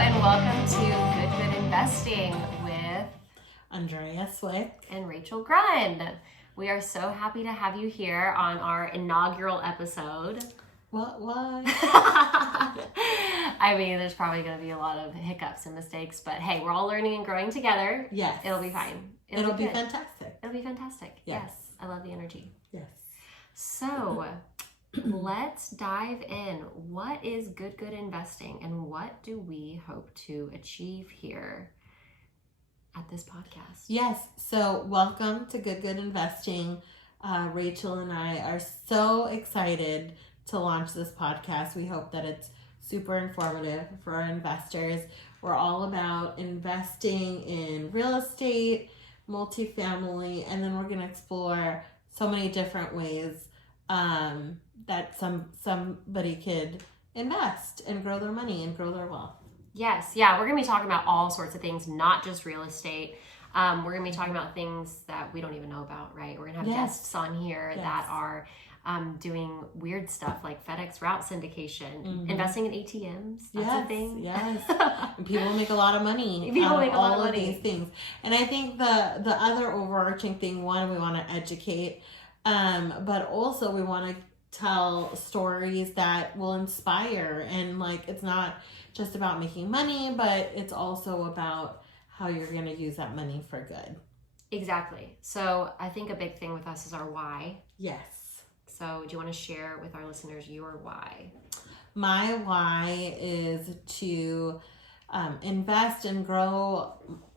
and welcome to GoodGood Investing with Andrea Cwik and Rachel Grunn. We are so happy to have you here on our inaugural episode. What? I mean, there's probably going to be a lot of hiccups and mistakes, but hey, we're all learning and growing together. Yes. It'll be fine. It'll be fantastic. It'll be fantastic. Yes. I love the energy. Yes. So let's dive in. What is GoodGood Investing and what do we hope to achieve here at this podcast? Yes. So welcome to GoodGood Investing. Rachel and I are so excited to launch this podcast. We hope that it's super informative for our investors. We're all about investing in real estate, multifamily, and then we're going to explore so many different ways that somebody could invest and grow their money and grow their wealth. Yes. Yeah. We're going to be talking about all sorts of things, not just real estate. We're going to be talking about things that we don't even know about, right? We're going to have guests on here that are doing weird stuff like FedEx route syndication, investing in ATMs. That's a thing. Yes. And people make a lot of money. All of these things. And I think the other overarching thing, one, we want to educate, but also we want to tell stories that will inspire. And like, it's not just about making money, but it's also about how you're going to use that money for good. Exactly. So I think a big thing with us is our why. Yes. So do you want to share with our listeners your why? My why is to invest and grow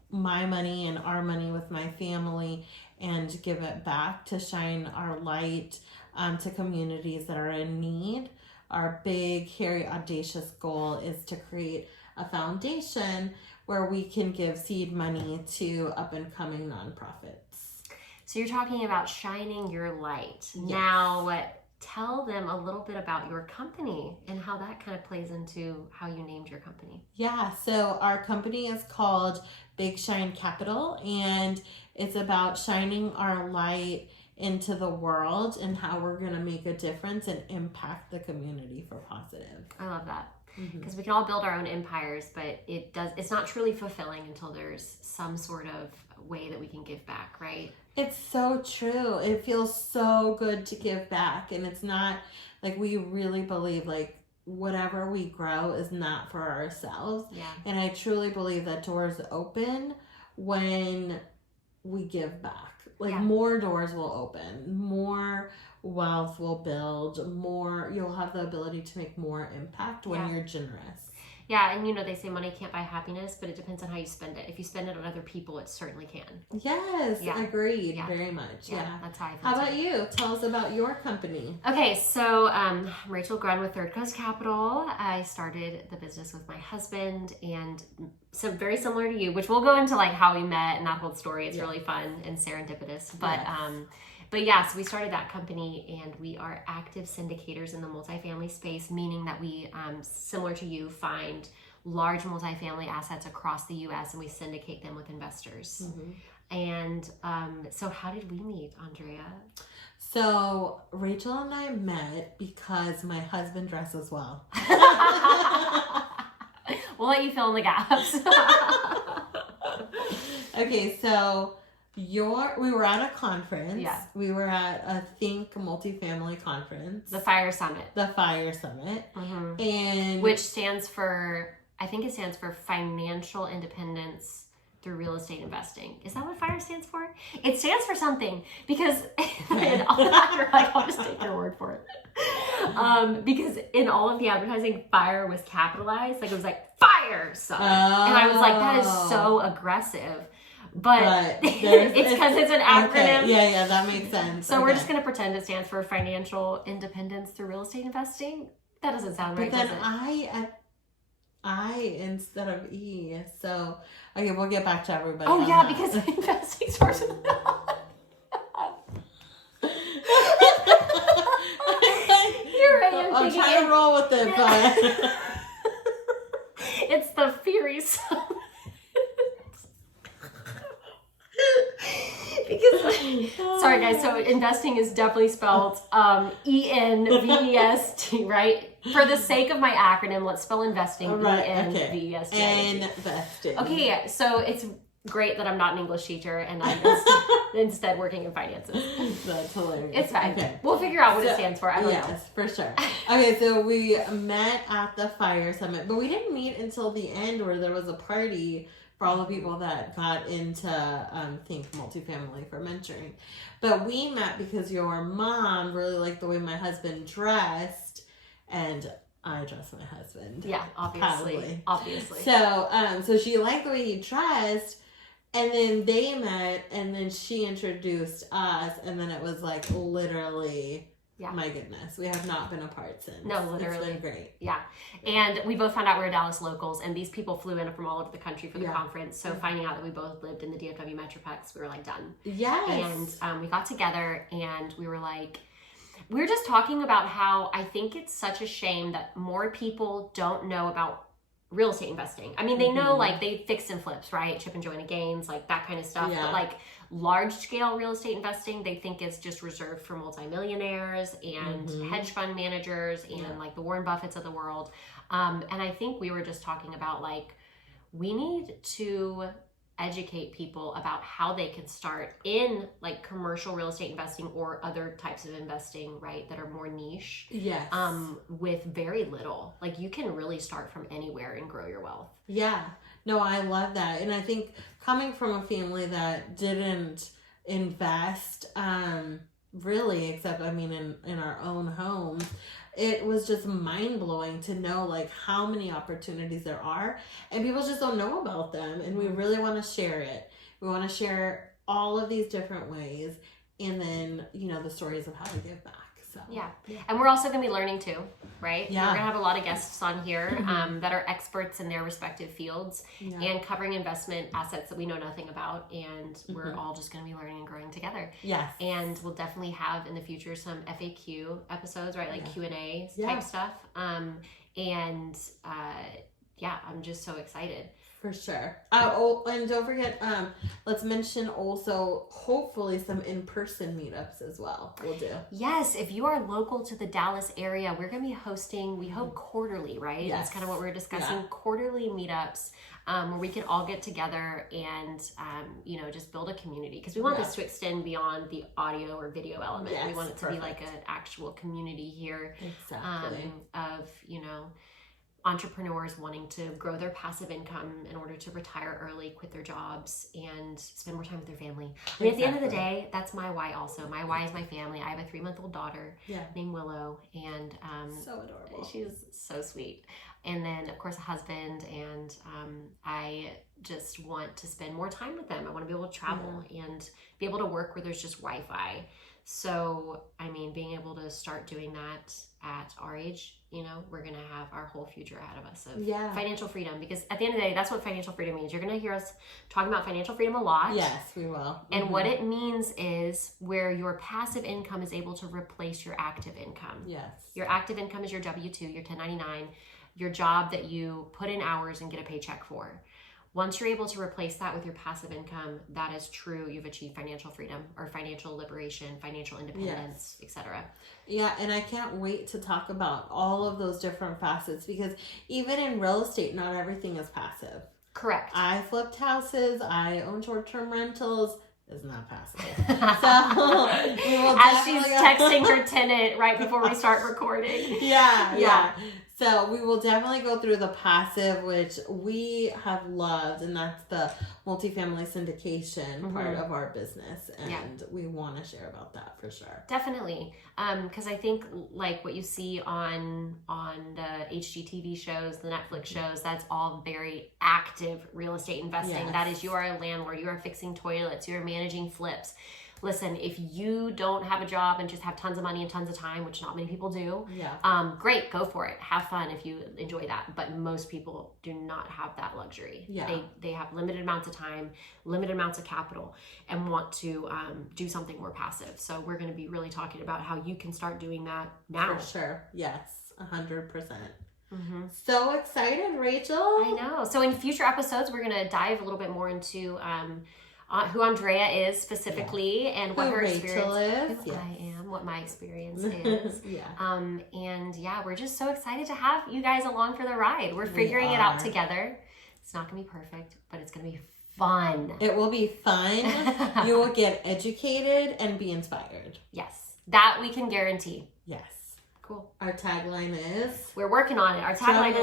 my money and our money with my family and give it back to shine our light to communities that are in need. Our big, hairy, audacious goal is to create a foundation where we can give seed money to up-and-coming nonprofits. So you're talking about shining your light. Yes. Now, tell them a little bit about your company and how that kind of plays into how you named your company. Yeah, so our company is called Big Shine Capital, and it's about shining our light into the world and how we're going to make a difference and impact the community for positive. I love that. Because we can all build our own empires, but it's not truly fulfilling until there's some sort of way that we can give back, right? It's so true. It feels so good to give back. And it's not like, we really believe like whatever we grow is not for ourselves. Yeah. And I truly believe that doors open when we give back. Like more doors will open, more wealth will build, more, you'll have the ability to make more impact when you're generous. Yeah, and they say money can't buy happiness, but it depends on how you spend it. If you spend it on other people, it certainly can. Yes, agreed, very much. Yeah, that's how I feel. How about you? Tell us about your company. Okay, so Rachel Grunn with Third Coast Capital. I started the business with my husband, and so very similar to you, which we'll go into like how we met and that whole story. It's really fun and serendipitous. But yeah, so we started that company, and we are active syndicators in the multifamily space, meaning that we, similar to you, find large multifamily assets across the U.S. and we syndicate them with investors. And so how did we meet, Andrea? So Rachel and I met because my husband dresses well. We'll let you fill in the gaps. Okay, so we were at a conference. Yeah. We were at a Think Multifamily conference. The Fire Summit. And which stands for, I think it stands for Financial Independence through Real Estate Investing. Is that what FIRE stands for? It stands for something because I'll just take your word for it. Because in all of the advertising, FIRE was capitalized. Like it was like Fire Summit. And I was like, that is so aggressive. But it's because it's an acronym. Okay. Yeah, that makes sense. So we're just going to pretend it stands for Financial Independence through Real Estate Investing. That doesn't sound right, does it? I instead of E. So, okay, we'll get back to everybody. Oh, yeah, because investing starts with You're right. I'm trying to roll with it, but it's the Fury Summit. Sorry guys, so investing is definitely spelled ENVEST, right? For the sake of my acronym, let's spell investing. Right, E-N-V-E-S-T-I-N-G. Investing. Okay, so it's great that I'm not an English teacher and I'm instead working in finances. That's hilarious. It's fine. Okay. We'll figure out what it stands for. I don't know. Yes, for sure. Okay, so we met at the fire summit, but we didn't meet until the end where there was a party for all the people that got into Think Multifamily for mentoring. But we met because your mom really liked the way my husband dressed, and I dress my husband. Yeah, obviously. Obviously. So she liked the way he dressed, and then they met, and then she introduced us, and then it was like literally, my goodness, we have not been apart since. No, literally. It's been great. Yeah. And we both found out we were Dallas locals, and these people flew in from all over the country for the conference. So finding out that we both lived in the DFW Metroplex, we were like, done. Yes. And we got together, and we were like, we were just talking about how I think it's such a shame that more people don't know about real estate investing. I mean, they know like they fix and flips, right? Chip and join gains, like that kind of stuff. Yeah. But like large scale real estate investing, they think is just reserved for multimillionaires and hedge fund managers and like the Warren Buffetts of the world. And I think we were just talking about like, we need to educate people about how they can start in like commercial real estate investing or other types of investing, right, that are more niche. Yes. With very little. Like you can really start from anywhere and grow your wealth. Yeah. No, I love that. And I think coming from a family that didn't invest really, except I mean in our own homes, it was just mind-blowing to know like how many opportunities there are, and people just don't know about them, and we really want to share it. We want to share all of these different ways, and then the stories of how to give back. So yeah. And we're also going to be learning too, right? Yeah. We're going to have a lot of guests on here that are experts in their respective fields and covering investment assets that we know nothing about, and we're all just going to be learning and growing together. Yes. And we'll definitely have in the future some FAQ episodes, right? Like Q&A type stuff. I'm just so excited. For sure. And don't forget, let's mention also hopefully some in-person meetups as well. We'll do. Yes, if you are local to the Dallas area, we're going to be hosting, we hope quarterly, right? Yes. That's kind of what we're discussing, quarterly meetups where we can all get together and, just build a community. Because we want this to extend beyond the audio or video element. Yes, we want it to be like an actual community here of, entrepreneurs wanting to grow their passive income in order to retire early, quit their jobs, and spend more time with their family. I mean, at the end of the day, that's my why also. My why is my family. I have a 3-month-old daughter named Willow, and so adorable. She's so sweet. And then, of course, a husband, and I just want to spend more time with them. I want to be able to travel and be able to work where there's just Wi-Fi. So, I mean, being able to start doing that at our age, we're going to have our whole future ahead of us of financial freedom. Because at the end of the day, that's what financial freedom means. You're going to hear us talking about financial freedom a lot. Yes, we will. And what it means is where your passive income is able to replace your active income. Yes. Your active income is your W-2, your 1099, your job that you put in hours and get a paycheck for. Once you're able to replace that with your passive income, that is true. You've achieved financial freedom or financial liberation, financial independence, etc. Yeah, and I can't wait to talk about all of those different facets, because even in real estate, not everything is passive. Correct. I flipped houses. I own short-term rentals. It's not passive. So we will as she's texting her tenant right before we start recording. Yeah. So we will definitely go through the passive, which we have loved, and that's the multifamily syndication part of our business, and we want to share about that for sure. Definitely, because I think like what you see on the HGTV shows, the Netflix shows, that's all very active real estate investing. Yes. That is, you are a landlord, you are fixing toilets, you are managing flips. Listen, if you don't have a job and just have tons of money and tons of time, which not many people do, great, go for it. Have fun if you enjoy that. But most people do not have that luxury. Yeah. They have limited amounts of time, limited amounts of capital, and want to do something more passive. So we're going to be really talking about how you can start doing that now. For sure. Yes, 100%. So excited, Rachel. I know. So in future episodes, we're going to dive a little bit more into who Andrea is specifically and what her Rachel experience is. who I am, what my experience is. Yeah. And yeah, we're just so excited to have you guys along for the ride. We're figuring it out together. It's not going to be perfect, but it's going to be fun. It will be fun. You will get educated and be inspired. Yes, that we can guarantee. Yes. Cool. Our tagline is... We're working on it. Our tagline is...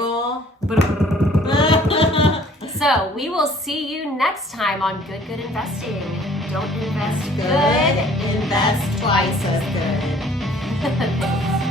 So we will see you next time on Good Investing. Don't invest good, invest twice as good. Thanks.